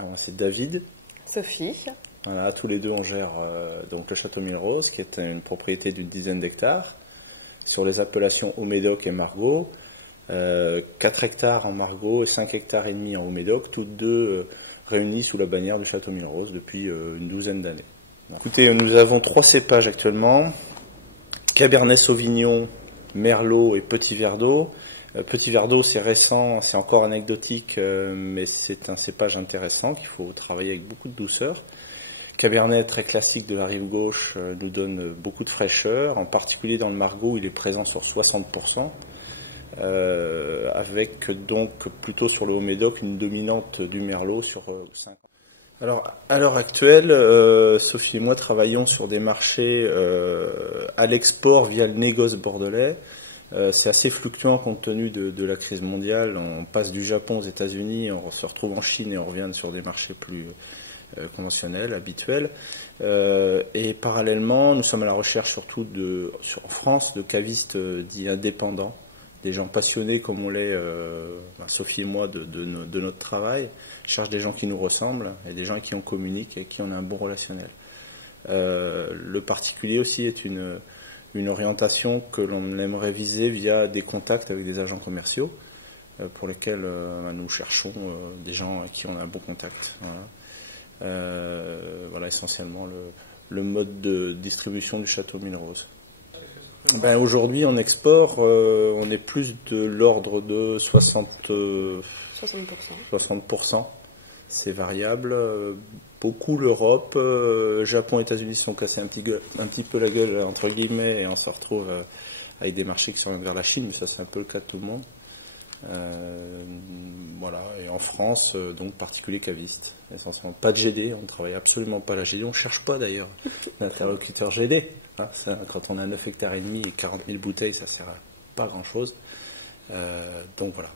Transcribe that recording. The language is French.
Alors, c'est David. Sophie. Voilà, tous les deux on gère donc le château Mille Roses, qui est une propriété d'une dizaine d'hectares, sur les appellations Haut-Médoc et Margaux. 4 hectares en Margaux et 5 hectares et demi en Haut-Médoc, toutes deux réunies sous la bannière du château Mille Roses depuis une douzaine d'années. Écoutez, nous avons 3 cépages actuellement: Cabernet Sauvignon, Merlot et Petit Verdot. Petit Verdot, c'est récent, c'est encore anecdotique, mais c'est un cépage intéressant qu'il faut travailler avec beaucoup de douceur. Cabernet, très classique de la rive gauche, nous donne beaucoup de fraîcheur. En particulier dans le Margaux, il est présent sur 60%, avec donc plutôt sur le Haut-Médoc une dominante du Merlot sur 5%. Alors, à l'heure actuelle, Sophie et moi travaillons sur des marchés à l'export via le négoce bordelais. C'est assez fluctuant compte tenu de la crise mondiale. On passe du Japon aux États-Unis, on se retrouve en Chine et on revient sur des marchés plus conventionnels, habituels. Et parallèlement, nous sommes à la recherche surtout en France de cavistes dits indépendants, des gens passionnés comme on l'est, Sophie et moi, de notre travail. Je cherche des gens qui nous ressemblent et des gens avec qui on communique et avec qui on a un bon relationnel. Le particulier aussi est une orientation que l'on aimerait viser via des contacts avec des agents commerciaux pour lesquels nous cherchons des gens avec qui on a un bon contact. Voilà essentiellement le mode de distribution du château Mille Roses. Aujourd'hui en export, on est plus de l'ordre de 60%. C'est variable. Beaucoup l'Europe, Japon, États-Unis se sont cassés un petit peu la gueule entre guillemets et on se retrouve avec des marchés qui s'orientent vers la Chine, mais ça c'est un peu le cas de tout le monde. Voilà. Et en France, donc particulier caviste, essentiellement pas de GD, on ne travaille absolument pas la GD, on ne cherche pas d'ailleurs d'interlocuteur GD. Hein, quand on a 9 hectares et demi et 40 000 bouteilles, ça sert à pas grand chose. Donc voilà.